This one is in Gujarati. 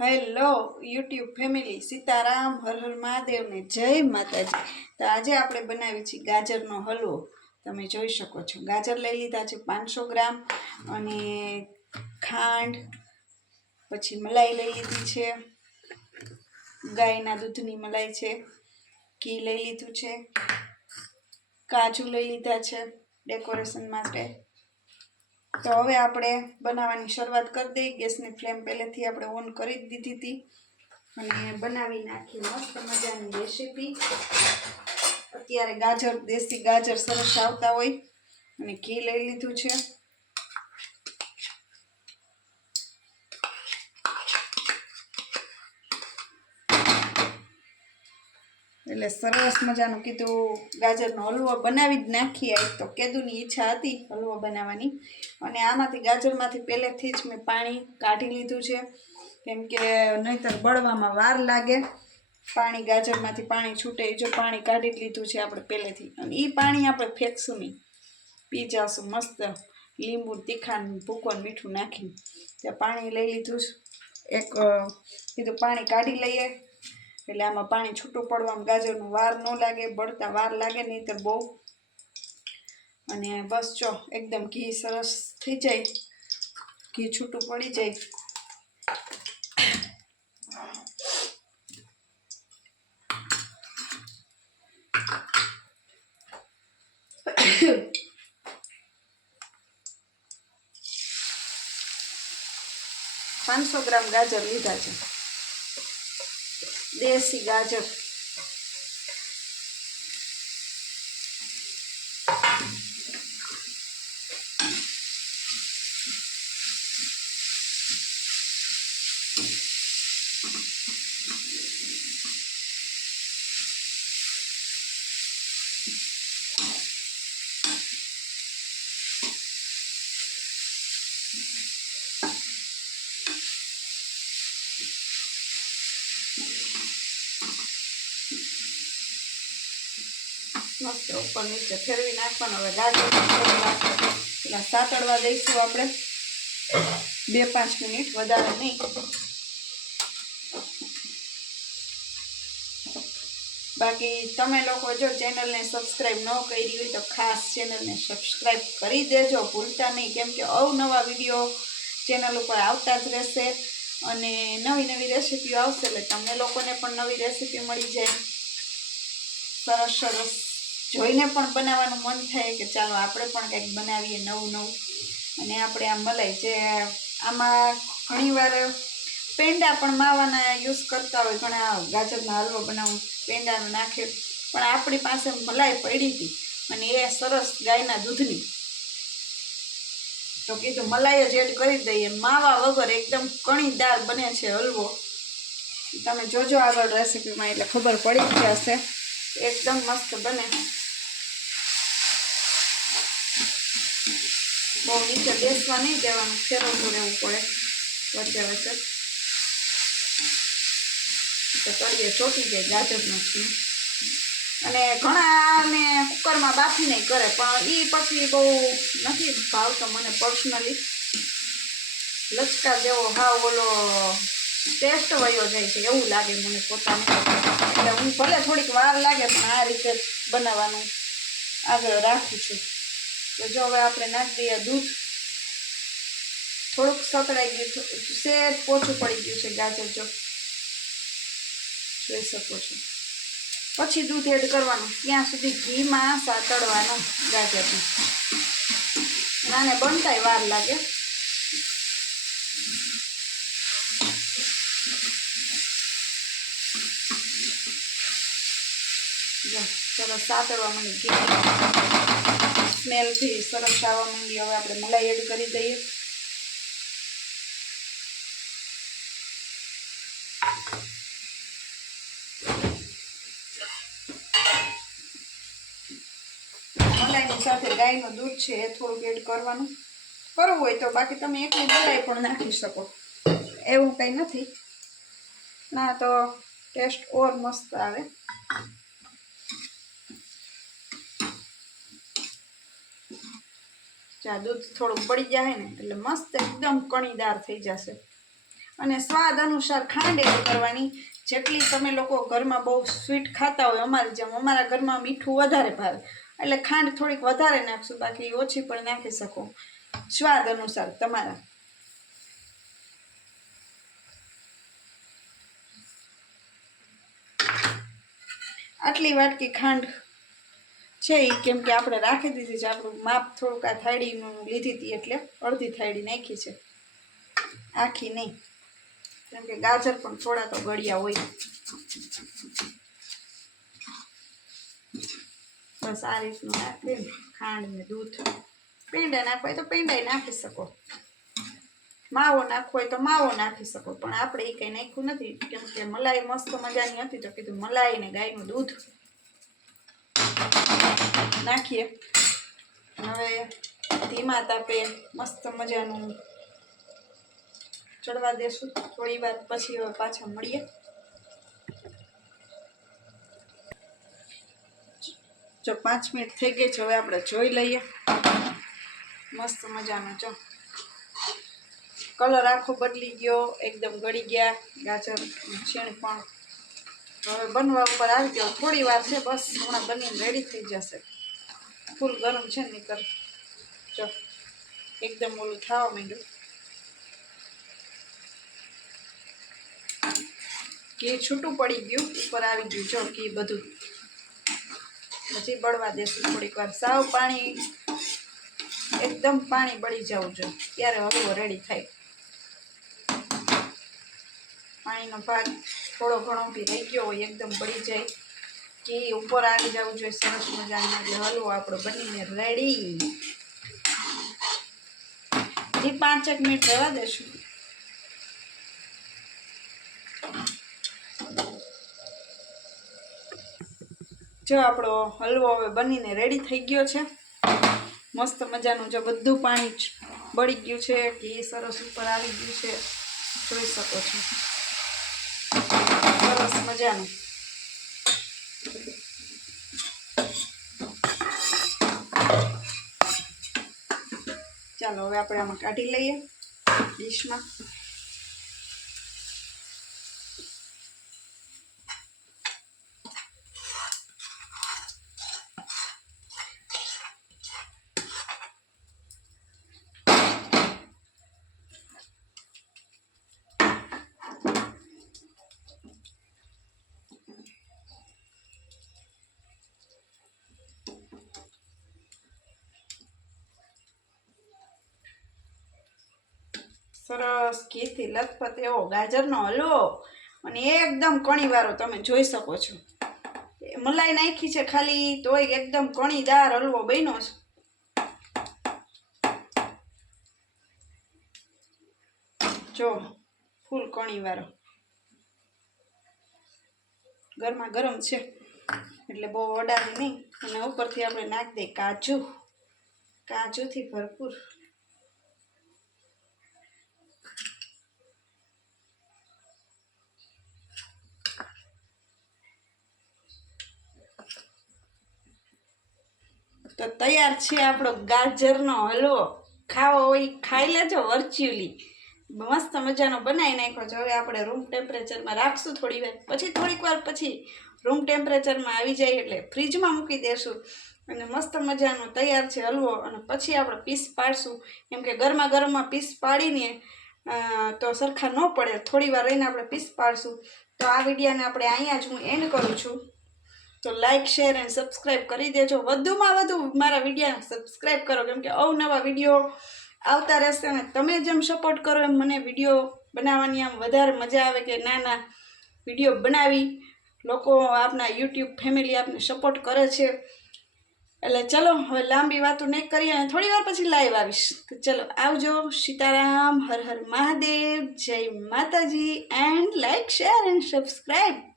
Hello, YouTube family, Sitaram, Har Har મહાદેવને જય માતાજી. તો આજે આપણે બનાવી છીએ ગાજરનો હલવો. તમે જોઈ શકો છો. ગાજર લઈ લીધા છે પાંચસો ગ્રામ અને ખાંડ, પછી મલાઈ લઈ લીધી છે. ગાયના દૂધની મલાઈ છે, ઘી લઈ લીધું છે, કાજુ લઈ લીધા છે, ડેકોરેશન માટે. તો હવે આપણે બનાવવાની શરૂઆત કરી દઈએ. ગેસની ફ્લેમ પહેલેથી આપણે ઓન કરી જ દીધી હતી. અને બનાવી નાખી મસ્ત મજાની રેસીપી. અત્યારે ગાજર, દેશી ગાજર સરસ આવતા હોય. અને ઘી લઈ લીધું છે. એટલે સરસ મજાનું કીધું, ગાજરનો હલવો બનાવી જ નાખીએ. તો કેદુની ઈચ્છા હતી હલવો બનાવવાની. અને આમાંથી ગાજરમાંથી પહેલેથી જ મેં પાણી કાઢી લીધું છે. કેમ કે નહીંતર બળવામાં વાર લાગે. પાણી ગાજરમાંથી પાણી છૂટે જો પાણી કાઢી જ લીધું છે આપણે પહેલેથી. અને એ પાણી આપણે ફેંકશું નહીં. પી જાશું મસ્ત લીંબુ, તીખાન ભૂકોન મીઠું નાખીને. ત્યાં પાણી લઈ લીધું એક કીધું પાણી કાઢી લઈએ. એટલે આમાં પાણી છૂટું પડવામાં ગાજરનું વાર ન લાગે, બળતા વાર લાગે નહીં તો બહુ. અને બસ જો, એકદમ ઘી સરસ થઈ જાય. ઘી છૂટું પડી જાય. પાંચસો ગ્રામ ગાજર લીધા છે. દેશી ગાજર મસ્ત ઉપર નીચે ફેરવી નાખવાનો હવે ગાજર પેલા સાતડવા દઈશું આપણે. બે પાંચ મિનિટ, વધારે નહીં. બાકી તમે લોકો જો ચેનલને સબસ્ક્રાઈબ ન કરી હોય તો ખાસ ચેનલને સબસ્ક્રાઈબ કરી દેજો. ભૂલતા નહીં, કેમ કે અવનવા વીડિયો ચેનલ ઉપર આવતા જ રહેશે અને નવી નવી રેસીપીઓ આવશે એટલે તમને લોકોને પણ નવી રેસીપી મળી જાય. સરસ સરસ. જોઈને પણ બનાવવાનું મન થાય કે ચાલો આપણે પણ કંઈક બનાવીએ નવું નવું. અને આપણે આ મલાઈ જે આમાં ઘણીવાર પેંડા પણ માવાના યુઝ કરતા હોય, ઘણા ગાજરનો હલવો બનાવું, પેંડાનો નાખે. પણ આપણી પાસે મલાઈ પડી હતી અને એ સરસ ગાયના દૂધની. તો કીધું મલાઈ જ એડ કરી દઈએ. માવા વગર એકદમ કણીદાર બને છે હલવો. તમે જોજો આગળ રેસીપીમાં એટલે ખબર પડી જ જશે. એકદમ મસ્ત બને. બહુ નીચે બેસવા નહીં દેવાનું ફેરવતું રહેવું પડે. વચ્ચે વચ્ચે. તો તળિયે ચોટી જાય ગાજરનો ઘી અને ઘણાને કુકરમાં બાફી નહીં કરે, પણ એ પછી બહુ નથી ભાવતો મને પર્સનલી લચકા જેવો હાવ ઓલો ટેસ્ટ વયો જાય છે, એવું લાગે મને પોતાને. એટલે હું ભલે થોડીક વાર લાગે, પણ આ રીતે બનાવવાનું આગળ રાખું છું. તો જો હવે આપણે નાખી દઈએ દૂધ. થોડુંક સકળાઈ ગયું સેજ પોચું પડી ગયું છે ગાજર જો જોઈ શકો છો. પછી દૂધ એડ કરવાનું. ત્યાં સુધી ઘીમાં સાતડવાનું ગાજરને નાને બનતાય વાર લાગે. સરસ સાતડવા મને ઘી. સ્મેલથી સરસ આવવા માંડી હવે આપણે મલાઈ એડ કરી દઈએ. મલાઈની સાથે ગાયનું દૂધ છે એ થોડુંક એડ કરવાનું. કરવું હોય તો બાકી તમે એકલી મલાઈ પણ નાખી શકો. એવું કંઈ નથી. ના તો ટેસ્ટ ઓર મસ્ત આવે. ચા દૂધ થોડુંક પડી જાય ને, એટલે મસ્ત એકદમ કણીદાર થઈ જશે. અને સ્વાદ અનુસાર ખાંડ એડ કરવાની. જેટલી તમે લોકો ઘરમાં બહુ સ્વીટ ખાતા હોય, અમારી જેમ, અમારા ઘરમાં મીઠું વધારે ભાવે. એટલે ખાંડ થોડીક વધારે નાખશું, બાકી ઓછી પણ નાખી શકો. સ્વાદ અનુસાર તમારા. આટલી વાટકી ખાંડ છે એ કેમ કે આપણે રાખી દીધી છે, આપણું માપ થોડુંક આ થાળીનું લીધી હતી એટલે અડધી થાળી નાખી છે. આખી નહીં. કેમ કે ગાજર પણ થોડા તો ગળ્યા હોય. બસ આ રીતનું નાખી ખાંડ ને દૂધ. પેંડા નાખવા હોય તો પેંડાય નાખી શકો. માવો નાખવો હોય તો માવો નાખી શકો, પણ આપણે એ કંઈ નાખ્યું નથી. કેમ કે મલાઈ મસ્ત મજાની હતી તો કીધું મલાઈ ને ગાયનું દૂધ. નાખીએ. હવે ધીમા તાપે મસ્ત મજાનું ચડવા દેશું. થોડી વાર પછી હવે પાછા મળીએ. જો પાંચ મિનિટ થઈ ગઈ છે, હવે આપણે જોઈ લઈએ. મસ્ત મજાનો. જો. કલર આખો બદલી ગયો, એકદમ ગળી ગયા. ગાજર, છીણ પણ હવે બનવા ઉપર આવી ગયો. થોડી વાર છે, બસ હમણાં બનીને રેડી થઈ જશે. ફૂલ ગરમ છે નીકળ જો, એકદમ ઓલું થવા માંડ્યું. ઘી છૂટું પડી ગયું, ઉપર આવી ગયું. જો, ઘી બધું. પછી બળવા દેશું થોડીક વાર. સાવ પાણી, એકદમ પાણી બળી જવું જોઈએ ત્યારે હલવો રેડી થાય. પાણીનો ભાગ થોડો ઘણો બી રહી ગયો હોય, એકદમ બળી જાય. ઘી ઉપર આવી જવું જોઈએ સરસ મજાનો હલવો આપણો બનીને રેડી એ પાંચેક મિનિટ રહેવા દેશું. જો આપણો હલવો હવે બનીને રેડી થઈ ગયો છે. મસ્ત મજાનું જો બધું પાણી બળી ગયું છે ઘી સરસ ઉપર આવી ગયું છે. જોઈ શકો છો. સરસ મજાનું. ચાલો હવે આપણે આમાં કાઢી લઈએ ડીશમાં. સરસ ઘીથી લથપથ. એવો ગાજરનો હલવો અને એકદમ કણીવાળો તમે જોઈ શકો છો. મલાઈ નાખી છે ખાલી, તોય એકદમ કણીદાર હલવો બન્યો છે. જો, ફૂલ કણીવાળો. ગરમા ગરમ છે. એટલે બહુ અડાડી નહીં. અને ઉપરથી આપણે નાખી દઈએ કાજુ. કાજુથી ભરપૂર. તો તૈયાર છે આપણો ગાજરનો હલવો. ખાવો હોય ખાઈ લેજો વર્ચ્યુઅલી મસ્ત મજાનો બનાવી નાખ્યો છે. હવે આપણે રૂમ ટેમ્પરેચરમાં રાખશું થોડી વાર. પછી થોડીક વાર પછી રૂમ ટેમ્પરેચરમાં આવી જાય એટલે ફ્રીજમાં મૂકી દેશું. અને મસ્ત મજાનો તૈયાર છે હલવો. અને પછી આપણે પીસ પાડશું. કેમ કે ગરમા ગરમમાં પીસ પાડીને તો સરખા ન પડે. થોડી વાર રહીને આપણે પીસ પાડશું. તો આ વિડીયાને આપણે અહીંયા જ હું એન્ડ કરું છું. તો લાઇક શેર એન્ડ સબસ્ક્રાઈબ કરી દેજો. વધુમાં વધુ મારા વિડીયા સબસ્ક્રાઈબ કરો, કેમ કે અવનવા વીડિયો આવતા રહેશે અને તમે જેમ સપોર્ટ કરો એમ મને વીડિયો બનાવવાની આમ વધારે મજા આવે કે ના ના વીડિયો બનાવી લોકો આપના યુટ્યુબ ફેમિલી આપને સપોર્ટ કરે છે. એટલે ચલો, હવે લાંબી વાતો નહીં કરીએ અને થોડી વાર પછી લાઈવ આવીશ. તો ચલો, આવજો. સીતારામ, હર હર મહાદેવ, જય માતાજી and like share and subscribe